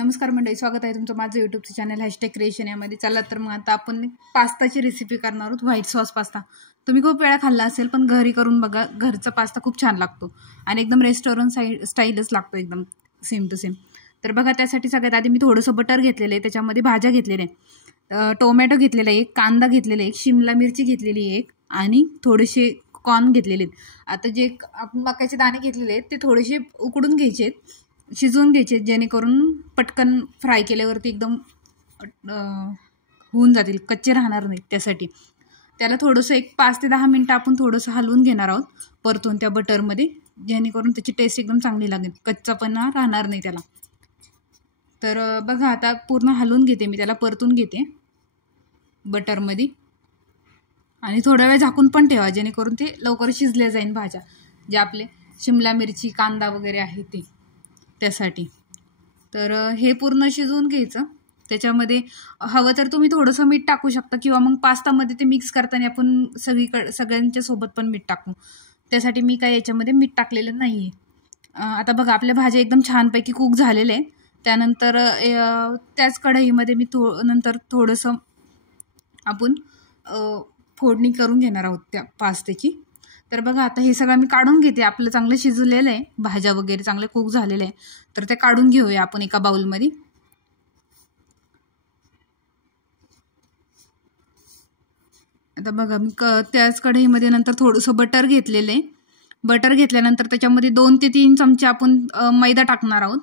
नमस्कार मंडळी, स्वागत आहे तुमचं माझं यूट्यूबचं चॅनल #क्रिएशन यामध्ये. चला तर मग आता आपण पास्ताची रेसिपी करणार आहोत. व्हाईट सॉस पास्ता तुम्ही खूप वेळा खाल्ला असेल, पण घरी करून बघा. घरचा पास्ता खूप छान लागतो आणि एकदम रेस्टॉरंट स्टाईलच लागतो, एकदम सेम टू सेम. तर बघा, त्यासाठी सगळ्यात आधी मी थोडंसं बटर घेतलेलं आहे, त्याच्यामध्ये भाज्या घेतलेल्या आहे, टोमॅटो घेतलेला आहे, कांदा घेतलेला आहे, शिमला मिरची घेतलेली आहे एक, आणि थोडेसे कॉर्न घेतलेले आहेत. आता जे आपण मक्याचे दाणे घेतलेले आहेत ते थोडेसे उकडून घ्यायचे आहेत, शिजवून घ्यायचे, जेणेकरून पटकन फ्राय केल्यावरती एकदम होऊन जातील, कच्चे राहणार नाहीत. त्यासाठी त्याला थोडंसं एक 5 ते 10 मिनटं आपण थोडंसं हलवून घेणार आहोत परतून त्या बटरमध्ये, जेणेकरून त्याची टेस्ट एकदम चांगली लागेल, कच्चापणा राहणार नाही त्याला. तर बघा, आता पूर्ण हलवून घेते मी, त्याला परतून घेते बटरमध्ये, आणि थोडा वेळ झाकून पण ठेवा, जेणेकरून ते लवकर शिजल्या जाईल भाज्या, जे आपले शिमला मिरची, कांदा वगैरे आहे ते, त्यासाठी. तर हे पूर्ण शिजवून घ्यायचं. त्याच्यामध्ये हवं तर तुम्ही थोडंसं मीठ टाकू शकता, किंवा मग पास्तामध्ये ते मिक्स करताना आपण सगळ्यांच्या सोबत पण मीठ टाकू. त्यासाठी मी काय याच्यामध्ये मीठ टाकलेलं नाही आहे. आता बघा, आपल्या भाज्या एकदम छानपैकी कुक झालेले आहे. त्यानंतर त्याच कढईमध्ये मी नंतर थोडंसं आपण फोडणी करून घेणार आहोत त्या पास्त्याची. तर बघा, आता हे सगळं मी काढून घेते. आपलं चांगलं शिजलेलं आहे, भाज्या वगैरे चांगले कुक झालेले आहे, तर ते काढून घेऊया आपण एका बाउलमध्ये. आता बघा, मी त्याच कढईमध्ये नंतर थोडंसं बटर घेतलेलं आहे. बटर घेतल्यानंतर त्याच्यामध्ये 2 ते 3 चमचे आपण मैदा टाकणार आहोत,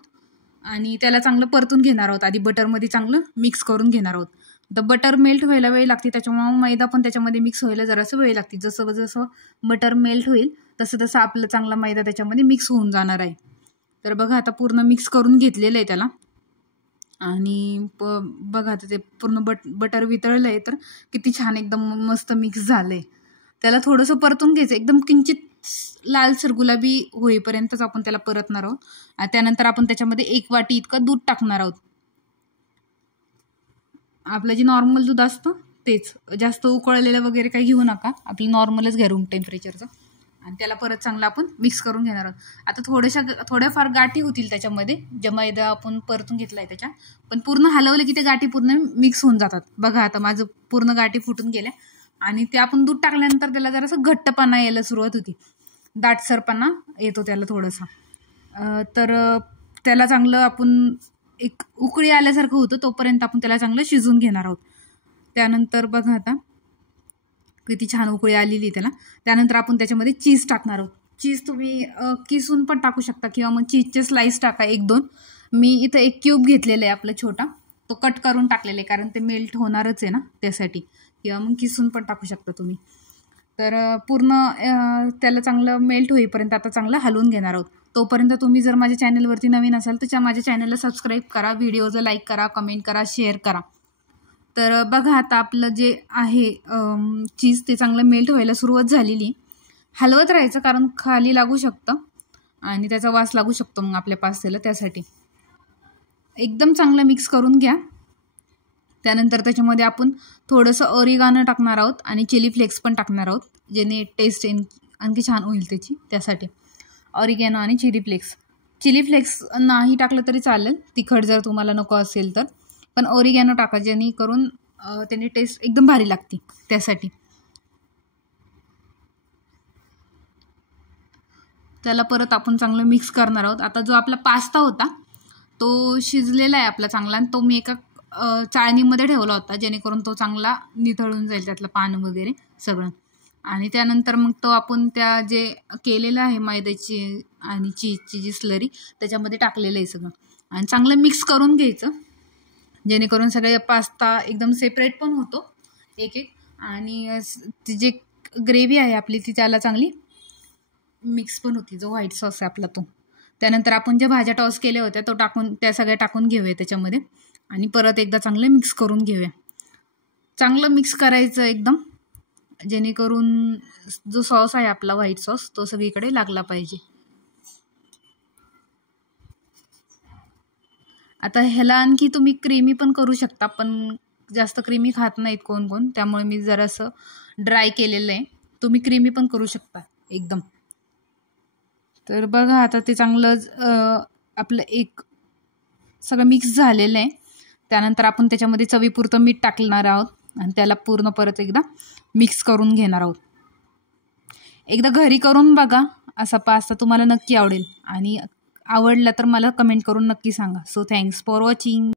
आणि त्याला चांगलं परतून घेणार आहोत. आधी बटरमध्ये चांगलं मिक्स करून घेणार आहोत. तर बटर मेल्ट व्हायला वेळ लागते, त्याच्यामुळे मैदा पण त्याच्यामध्ये मिक्स व्हायला जरासं वेळ लागते. जसं जसं बटर मेल्ट होईल तसं तसं आपलं चांगला मैदा त्याच्यामध्ये मिक्स होऊन जाणार आहे. तर बघा, आता पूर्ण मिक्स करून घेतलेलं आहे त्याला, आणि बघा आता ते पूर्ण बटर वितळलं आहे, तर किती छान एकदम मस्त मिक्स झालं आहे. त्याला थोडंसं परतून घ्यायचं, एकदम किंचित लालसर गुलाबी होईपर्यंतच आपण त्याला परतणार आहोत. आणि त्यानंतर आपण त्याच्यामध्ये 1 वाटी इतकं दूध टाकणार आहोत. आपलं जे नॉर्मल दूध असतं तेच, जास्त उकळलेलं वगैरे काही घेऊ नका, आपलं नॉर्मलच घ्या, रूम टेम्परेचरचं. आणि त्याला परत चांगलं आपण मिक्स करून घेणार आहोत. आता थोड्याफार गाठी होतील त्याच्यामध्ये, जे मैदा आपण परतून घेतला आहे त्याच्या, पण पूर्ण हलवलं की ते गाठी पूर्ण मिक्स होऊन जातात. बघा, आता माझं पूर्ण गाठी फुटून गेल्या, आणि ते आपण दूध टाकल्यानंतर त्याला जरासं घट्टपणा यायला सुरुवात होती, दाटसरपणा येतो त्याला थोडासा. तर त्याला चांगलं आपण एक उकळी आल्यासारखं होतं, तोपर्यंत आपण त्याला चांगलं शिजवून घेणार आहोत. त्यानंतर बघा, आता किती छान उकळी आलेली त्याला. त्यानंतर आपण त्याच्यामध्ये चीज टाकणार आहोत. चीज तुम्ही किसून पण टाकू शकता, किंवा मग चीजचे स्लाइस टाका 1-2. मी इथं 1 क्यूब घेतलेला आहे आपला छोटा, तो कट करून टाकलेला आहे, कारण ते मेल्ट होणारच आहे ना त्यासाठी, किंवा मग किसून पण टाकू शकता तुम्ही. तर पूर्ण त्याला चांगलं मेल्ट होईपर्यंत आता चांगलं हलवून घेणार आहोत. तोपर्यंत तुम्ही जर माझ्या चॅनलवरती नवीन असाल तर माझ्या चॅनलला सबस्क्राईब करा, व्हिडिओला लाईक करा, कमेंट करा, शेअर करा. तर बघा, आता आपलं जे आहे चीज ते चांगलं मेल्ट व्हायला सुरुवात झालेली. हलवत राहायचं, कारण खाली लागू शकतं आणि त्याचा वास लागू शकतो मग आपल्या पास्त्याला. त्यासाठी एकदम चांगलं मिक्स करून घ्या. त्यानंतर त्याच्यामध्ये आपण थोडंसं ऑरिगानो टाकणार आहोत, आणि चिली फ्लेक्स पण टाकणार आहोत, जेणे टेस्ट आणखी छान होईल त्याची. त्यासाठी ऑरिगॅनो आणि चिली फ्लेक्स नाही टाकलं तरी चालेल, तिखट जर तुम्हाला नको असेल तर, पण ऑरिगॅनो टाका, जेणेकरून त्याने टेस्ट एकदम भारी लागते. त्यासाठी त्याला परत आपण चांगलं मिक्स करणार आहोत. आता जो आपला पास्ता होता तो शिजलेला आहे आपला चांगला, आणि तो मी एका चाळणीमध्ये ठेवला होता, जेणेकरून तो चांगला निथळून जाईल त्यातलं पानं वगैरे सगळं. आणि त्यानंतर मग तो आपण त्या जे केलेलं आहे मैद्याची आणि चीजची जी स्लरी, त्याच्यामध्ये टाकलेलं आहे सगळं, आणि चांगलं मिक्स करून घ्यायचं, जेणेकरून सगळ्या पास्ता एकदम सेपरेट पण होतो एक, आणि ती जी ग्रेव्ही आहे आपली ती त्याला चांगली मिक्स पण होती, जो व्हाईट सॉस आहे आपला तो. त्यानंतर आपण ज्या भाज्या टॉस केल्या होत्या त्या सगळ्या टाकून घेऊया त्याच्यामध्ये, आणि परत एकदा चांगलं मिक्स करून घेऊया. चांगलं मिक्स करायचं एकदम, जेणेकरून जो सॉस आहे आपला व्हाईट सॉस तो सगळीकडे लागला पाहिजे. आता ह्याला आणखी तुम्ही क्रीमी पण करू शकता, पण जास्त क्रीमी खात नाहीत कोण, त्यामुळे मी जरासं ड्राय केलेलं आहे. तुम्ही क्रीमी पण करू शकता एकदम. तर बघा, आता ते चांगलं आपलं एक सगळं मिक्स झालेलं आहे. त्यानंतर आपण त्याच्यामध्ये चवीपुरतं मीठ टाकणार आहोत आणि त्याला पूर्ण परत एकदा मिक्स करून घेणार आहोत. एकदा घरी करून बघा, असा पास्ता तुम्हाला नक्की आवडेल आणि आवडला तर मला कमेंट करून नक्की सांगा. So thanks for watching.